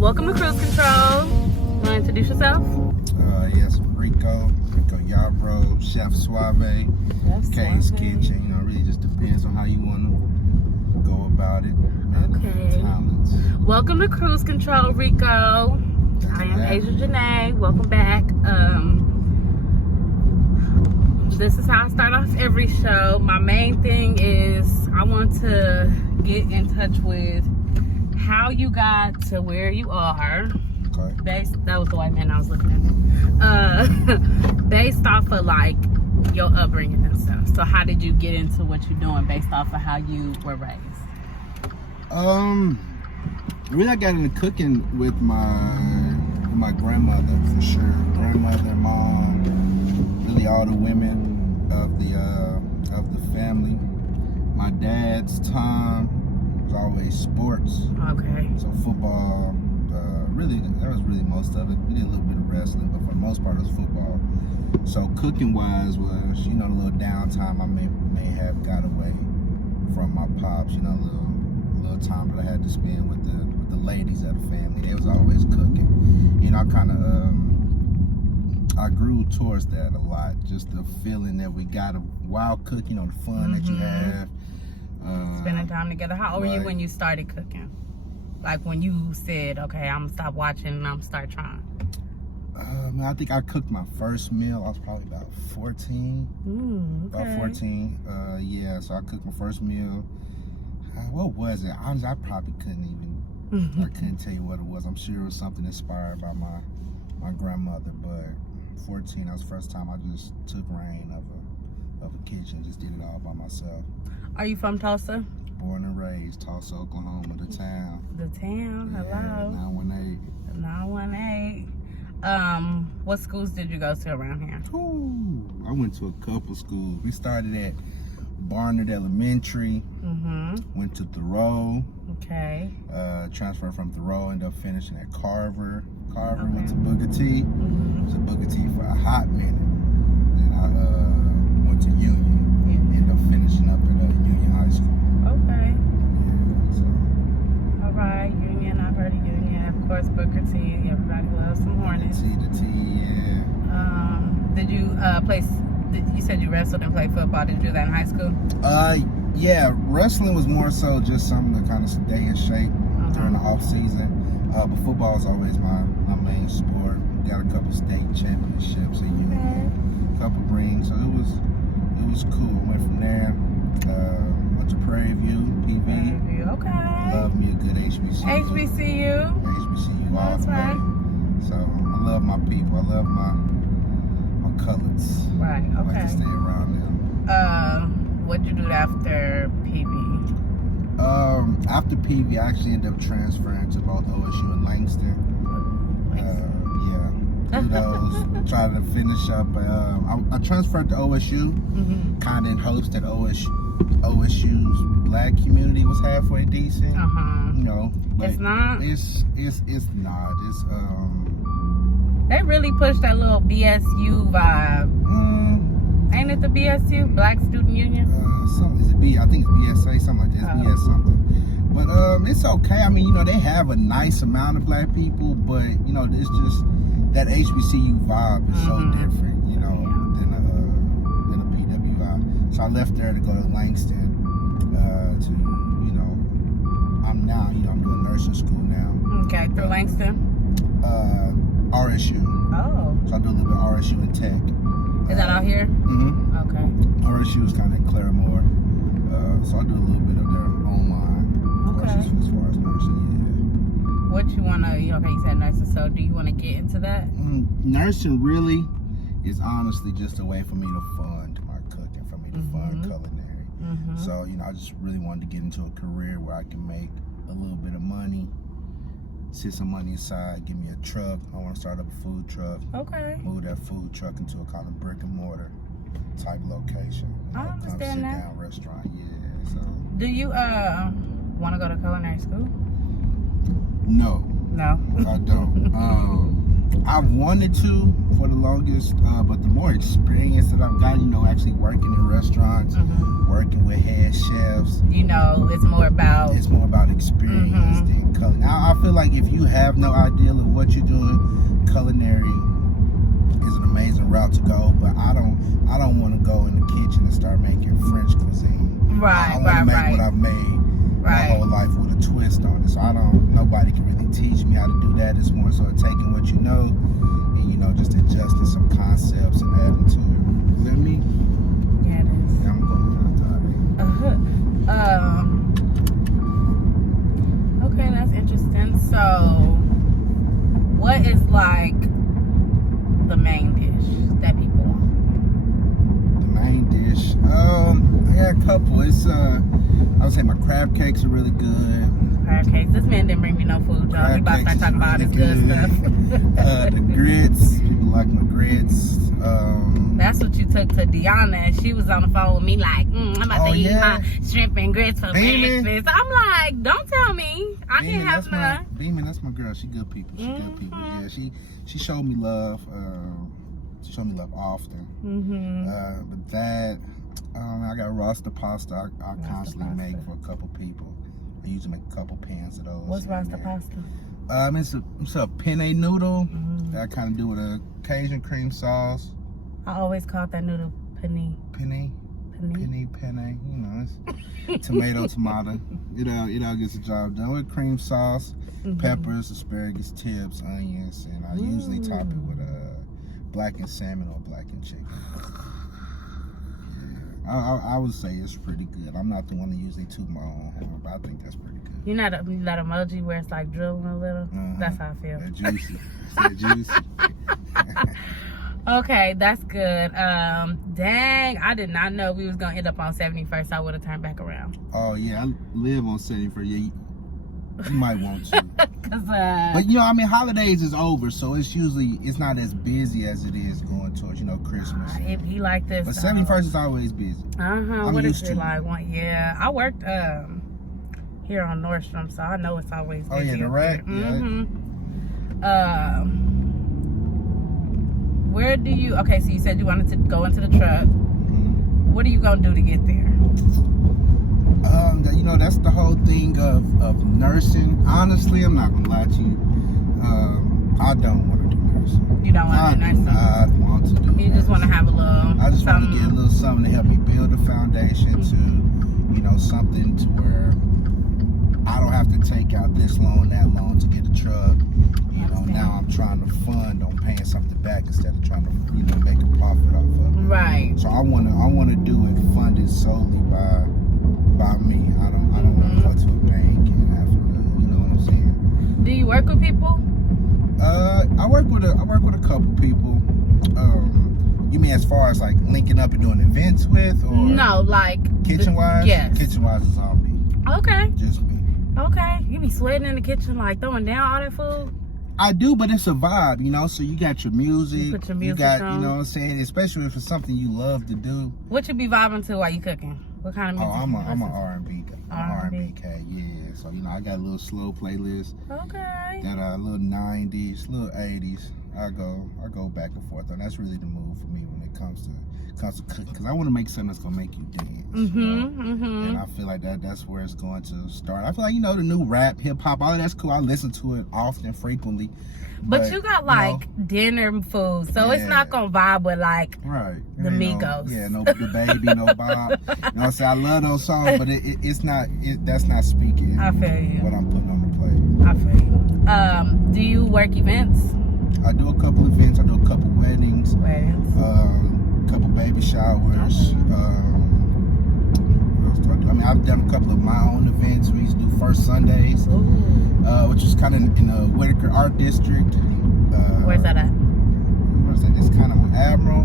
Welcome to Cruise Control. Want to introduce yourself? Yes, Rico Yarbrough, Chef Suave, K's Kitchen. You know, it really just depends on how you want to go about it. Okay. Welcome to Cruise Control, Rico. I am Asia Janae. Welcome back. This is how I start off every show. My main thing is I want to get in touch with how you got to where you are. Okay. That was the white man I was looking at. Based off of like your upbringing and stuff. So how did you get into what you're doing based off of how you were raised? Really, I got into cooking with my grandmother for sure. Grandmother, mom, really all the women of the family. My dad's time was always sports. Okay. So football, that was really most of it. We did a little bit of wrestling, but for the most part it was football. So cooking wise was, the little downtime I may have got away from my pops, the little time that I had to spend with the ladies of the family. They was always cooking. I grew towards that a lot. Just the feeling that we got while cooking, the fun that you have. Spending time together. How old were you when you started cooking? Like when you said, okay, I'm gonna stop watching and I'm gonna start trying. I think I cooked my first meal. I was probably about 14. Okay. About 14. So I cooked my first meal. What was it? Honestly, I probably couldn't even. I couldn't tell you what it was. I'm sure it was something inspired by my grandmother. But 14, that was the first time I just took reign of a kitchen. Just did it all by myself. Are you from Tulsa? Born and raised, Tulsa, Oklahoma, the town. The town, hello. 918. 918. What schools did you go to around here? Ooh, I went to a couple schools. We started at Barnard Elementary. Went to Thoreau. Okay. Transferred from Thoreau, ended up finishing at Carver. Went to Booker T. Was at Booker T for a hot minute. Then I went to Union. Ended up finishing up at Union High School. Okay. Yeah, so. All right, Union. I've heard of Union. Of course, Booker T. Everybody loves some Hornets. The T, yeah. Did you you said you wrestled and played football. Did you do that in high school? Yeah. Wrestling was more so just something to kind of stay in shape during the off season. But football was always my main sport. Got a couple state championships at Union. A couple rings. So it was cool. Went from there. Went to Prairie View, PV. Prairie View, okay. Love me a good HBCU. HBCU. all That's the way. right. So I love my people. I love my colors. Right, I like okay. to stay around them. What'd you do after PV? After PV, I actually ended up transferring to both OSU and Langston. Do those. Tried to finish up. I transferred to OSU, kind of in hopes that OSU's black community was halfway decent. But It's not. It's not. It's They really push that little BSU vibe. Ain't it the BSU, Black Student Union? Something is it B? I think it's BSA, something like that. BS something. But it's okay. I mean, they have a nice amount of black people, but it's just that HBCU vibe is so different, than a PWI. So I left there to go to Langston. I'm doing nursing school now. Okay, through Langston. RSU. Oh. So I do a little bit of RSU and tech. Is that out here? Okay. RSU is kind of in Claremore. So I do a little bit of their online courses as far as nursing. What you want to, you said nursing, so do you want to get into that? Nursing really is honestly just a way for me to fund my cooking, for me to fund culinary. So, I just really wanted to get into a career where I can make a little bit of money, set some money aside, give me a truck. I want to start up a food truck. Okay. Move that food truck into a kind of brick and mortar type location. I understand sit that. down restaurant, yeah. So. Do you want to go to culinary school? No. No. I don't. I've wanted to for the longest, but the more experience that I've got, actually working in restaurants, working with head chefs, it's more about experience than culinary. Now, I feel like if you have no idea of what you're doing, culinary is an amazing route to go. But I don't want to go in the kitchen and start making French cuisine. Right, I want to make what I've made my whole life with a twist on it. So nobody can really teach me how to do that. It's more so taking what you know and just adjusting some concepts and adding to it. Is that me? Yeah, it is. Yeah, I'm going Okay, that's interesting. So, what is like the main dish that people want? The main dish. I got a couple. It's I would say my crab cakes are really good. Crab cakes. This man didn't bring me no food, y'all. He about to start talking about all this good stuff. The grits. People like my grits. That's what you took to Deanna, and she was on the phone with me like, I'm about to eat my shrimp and grits for breakfast. I'm like, don't tell me. I can't have none. Beeman, that's my girl. She good people. She good people. Yeah, she showed me love. She showed me love often. But that, I got roster pasta. I constantly make for a couple people. I usually make a couple pans of those. What's roster pasta? It's a penne noodle that I kind of do with a Cajun cream sauce. I always called that noodle penne. Penne. It's tomato. It all gets the job done with cream sauce, peppers, asparagus tips, onions, and I usually top it with blackened salmon or blackened chicken. I would say it's pretty good. I'm not the one that usually toot my own horn, but I think that's pretty good. You know that emoji where it's like drilling a little? That's how I feel. That juicy. It's that juicy. Okay, that's good. Dang, I did not know we was gonna end up on 71st. I would have turned back around. Oh yeah, I live on 71st. Yeah, you might want to. But holidays is over, so it's not as busy as it is going towards Christmas. He like this. But 71st is always busy. What is it like? Yeah, I worked here on Nordstrom, so I know it's always busy. Oh yeah, the rack. Where do you? Okay, so you said you wanted to go into the truck. What are you gonna do to get there? That's the whole thing of nursing. Honestly, I'm not gonna lie to you. I don't want to do nursing. You don't want to do nursing? I want to do nursing. You just want to have a little. I just want to get a little something to help me build a foundation to, something to where I don't have to take out this loan, that loan to get a truck. Now I'm trying to fund on paying something back instead of trying to, make a profit off of it. Right. So I wanna do it funded solely by me. I don't want to go to a bank and have to, you know what I'm saying? Do you work with people? I work with a couple people. You mean as far as like linking up and doing events with, or no, like kitchen wise? Yes. Kitchen wise is all me. Okay. Just me. Okay. You be sweating in the kitchen, like throwing down all that food? I do, but it's a vibe, so you got your music. You put your music on. on. You know what I'm saying? Especially if it's something you love to do. What you be vibing to while you cooking? What kind of music? I'm an R&B guy. R&B cat, yeah. So, I got a little slow playlist. Okay. Got a little 90s, little 80s. I go back and forth, and that's really the move for me when it comes to cooking, because I want to make something that's gonna make you dance. And I feel like that's where it's going to start. I feel like the new rap, hip hop, all of that's cool. I listen to it often, frequently. But you got dinner food, so it's not gonna vibe with the Migos. No the baby, no Bob. I'm saying? I love those songs, but it's not. That's not speaking. I feel you. What I'm putting on the plate. I feel you. Do you work events? I do a couple events. I do a couple weddings. Couple baby showers. What else do I do? I've done a couple of my own events. We used to do First Sundays, which is kind of in the Whitaker Art District. Where's that at? Where's that? It's kind of on Admiral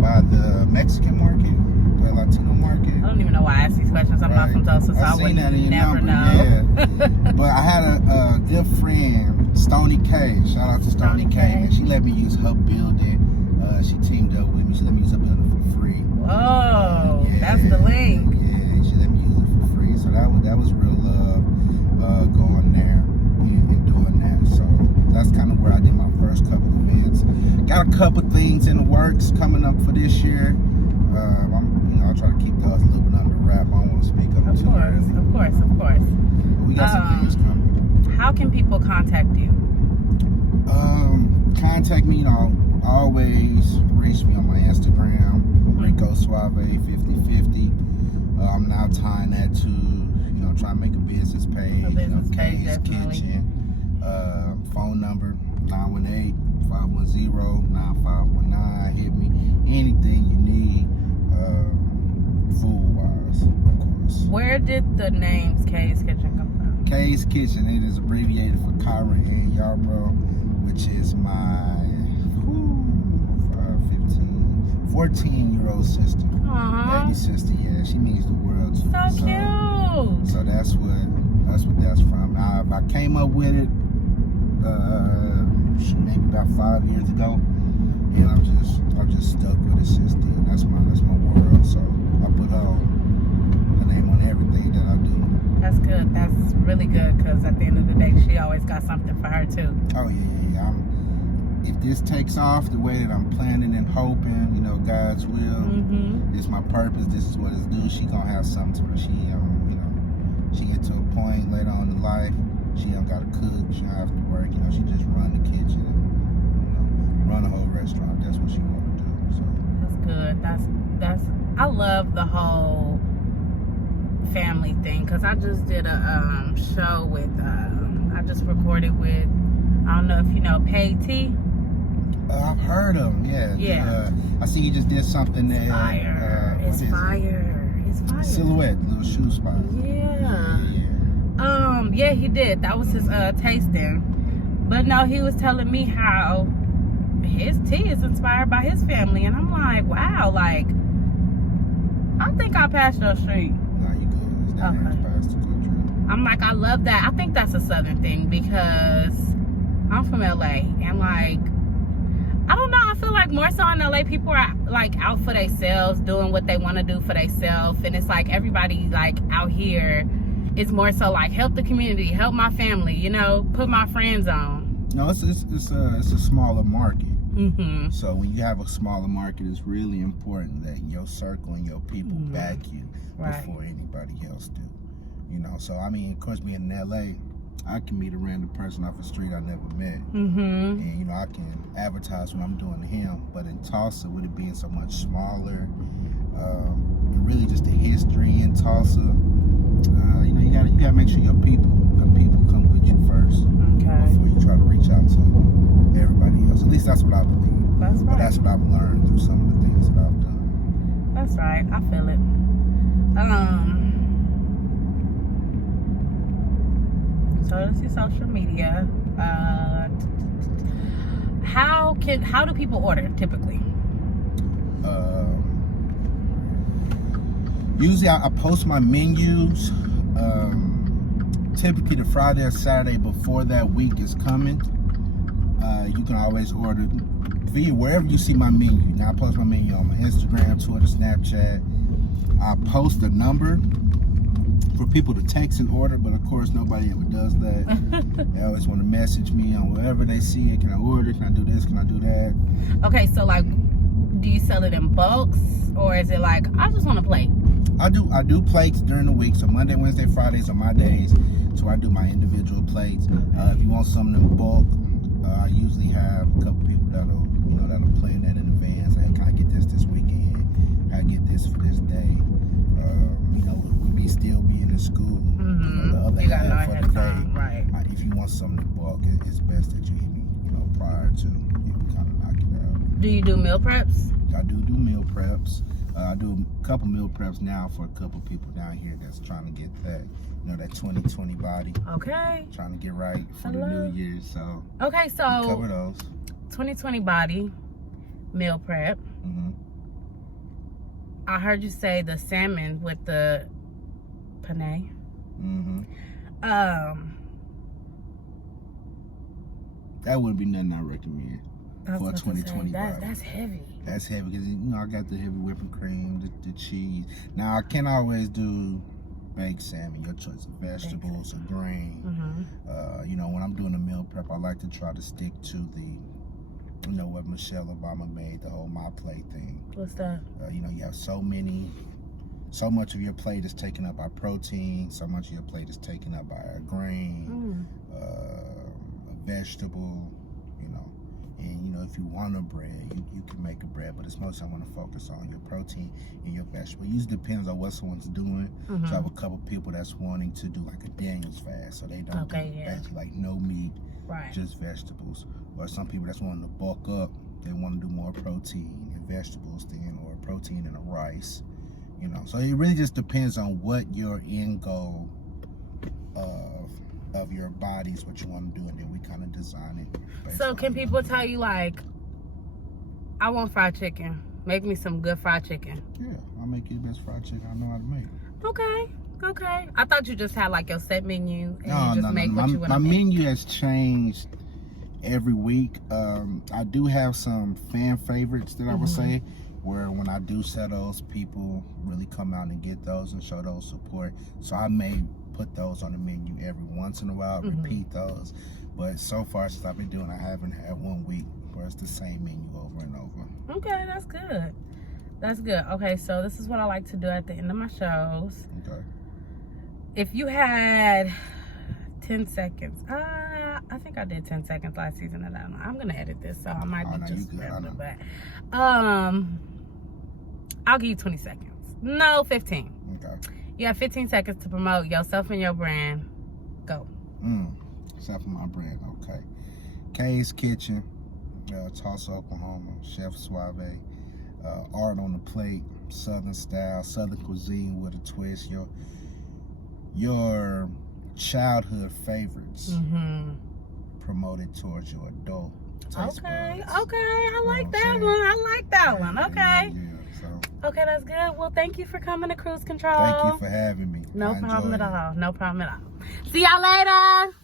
by the Mexican market, the Latino market. I don't even know why I ask these questions. I'm not from Tulsa, so I would never know. Yeah. But I had a good friend, Stony K. Shout out to Stony K. And she let me use her building. She teamed up with me. She let me use her building for free. Whoa, that's the link. Yeah, she let me use it for free. So that was real love, going there and doing that. So that's kind of where I did my first couple of got a couple things in the works coming up for this year. I'll try to keep those a little bit under wrap. I don't want to speak up too early. Of course. But we got some things coming. How can people contact you? Contact me, always reach me on my Instagram, Rico Suave 5050. I'm now tying that to, trying to make a business page. Kay's Kitchen. Phone number 918-510-9519. Hit me. Anything you need, food-wise, of course. Where did the names Kay's Kitchen come from? Kay's Kitchen, it is abbreviated for Rico Yarbrough, which is my 14-year-old sister. Aww. Baby sister, yeah, she means the world to me. So cute. So that's what that's from. Now, if I came up with it maybe about 5 years ago, and I'm just stuck with it since then. That's my world. So I put her name on everything that I do. That's good. That's really good, because at the end of the day, she always got something for her too. Oh yeah. If this takes off the way that I'm planning and hoping, God's will, this is my purpose. This is what it's due. She gonna have something to her. She get to a point later on in life, she don't gotta cook. She don't have to work. She just run the kitchen and run a whole restaurant. That's what she want to do. So that's good. That's. I love the whole family thing, because I just did a show with. I just recorded with. I don't know if you know Pay-T. I've heard of him, yeah. I see he just did something that... It's fire. Silhouette, little shoe spot. Yeah, he did. That was his tasting. But no, he was telling me how his tea is inspired by his family. And I'm like, wow, I think I passed your street. No, you good. It's not past the country. I'm like, I love that. I think that's a Southern thing, because I'm from LA, and I don't know, I feel like more so in LA, people are out for themselves, doing what they want to do for themselves, and it's like everybody out here, it's more so help the community, help my family, put my friends on. No, it's a smaller market. So when you have a smaller market, it's really important that your circle and your people back you before anybody else do. So of course, being in LA, I can meet a random person off the street I never met, and I can advertise what I'm doing to him. But in Tulsa, with it being so much smaller, and really just the history in Tulsa, you gotta make sure your people come with you first, before you try to reach out to everybody else. At least that's what I believe. That's right. But that's what I've learned through some of the things that I've done. That's right. I feel it. So this is social media. How do people order typically? Usually I post my menus typically the Friday or Saturday before that week is coming. You can always order via wherever you see my menu. Now I post my menu on my Instagram, Twitter, Snapchat. I post a number for people to text and order, but of course nobody ever does that. They always want to message me on wherever they see it. Can I order? Can I do this? Can I do that? Okay, so do you sell it in bulks, or is it I just want a plate? I do plates during the week, so Monday, Wednesday, Fridays are my days, so I do my individual plates. If you want something in bulk, I usually have a couple people that'll plan that in advance. Hey, can I get this weekend? Can I get this for this day? With me still being in school, the other half of the day. Right. If you want something in bulk, it's best that you hit me, prior to, kind of knock it out. Do you do meal preps? I do meal preps. I do a couple meal preps now for a couple people down here that's trying to get that, that 2020 body. Okay. Trying to get right for the new year, so. Okay, so cover those. 2020 body, meal prep. I heard you say the salmon with the penne. That wouldn't be nothing I recommend for a 2020 body. That's heavy. That's heavy because I got the heavy whipping cream, the cheese. Now I can't always do baked salmon, your choice of vegetables or grain. When I'm doing a meal prep, I like to try to stick to you know, what Michelle Obama made, the whole My Plate thing. What's that? You know, you have so much of your plate is taken up by protein, so much of your plate is taken up by a grain, a vegetable, you know. And, you know, if you want a bread, you can make a bread, but it's mostly I want to focus on your protein and your vegetable. It usually depends on what someone's doing. So I have a couple people that's wanting to do like a Daniel's fast, so they don't do basically like no meat, just vegetables. Or some people that's wanting to bulk up, they want to do more protein and vegetables then, or protein and a rice. You know, so it really just depends on what your end goal of your body is, what you want to do, and then we kind of design it. So can people tell you, like, I want fried chicken, make me some good fried chicken? Yeah, I'll make you the best fried chicken I know how to make. Okay. I thought you just had like your set menu and you just make what you want to make. My make. menu has changed every week. I do have some fan favorites that I would say, where when I do sell those, people really come out and get those and show those support. So I may put those on the menu every once in a while, repeat those. But so far since I've been doing, I haven't had 1 week where it's the same menu over and over. Okay, that's good. That's good. Okay, so this is what I like to do at the end of my shows. Okay. If you had 10 seconds, I think I did 10 seconds last season, and I'm gonna edit this, so I might be just rambling, but I'll give you 20 seconds. No, 15. Okay. You have 15 seconds to promote yourself and your brand. Go. Except for my brand, okay. Kay's Kitchen, Tulsa, Oklahoma. Chef Suave, art on the plate, Southern style, Southern cuisine with a twist. Your childhood favorites promoted towards your adult taste Okay, buds. okay. I like that saying? one. I like that one. Okay. Yeah, so Okay, that's good. Well, thank you for coming to Cruise Control. thank you for having me. No I problem enjoyed at it. all. No problem at all. See y'all later.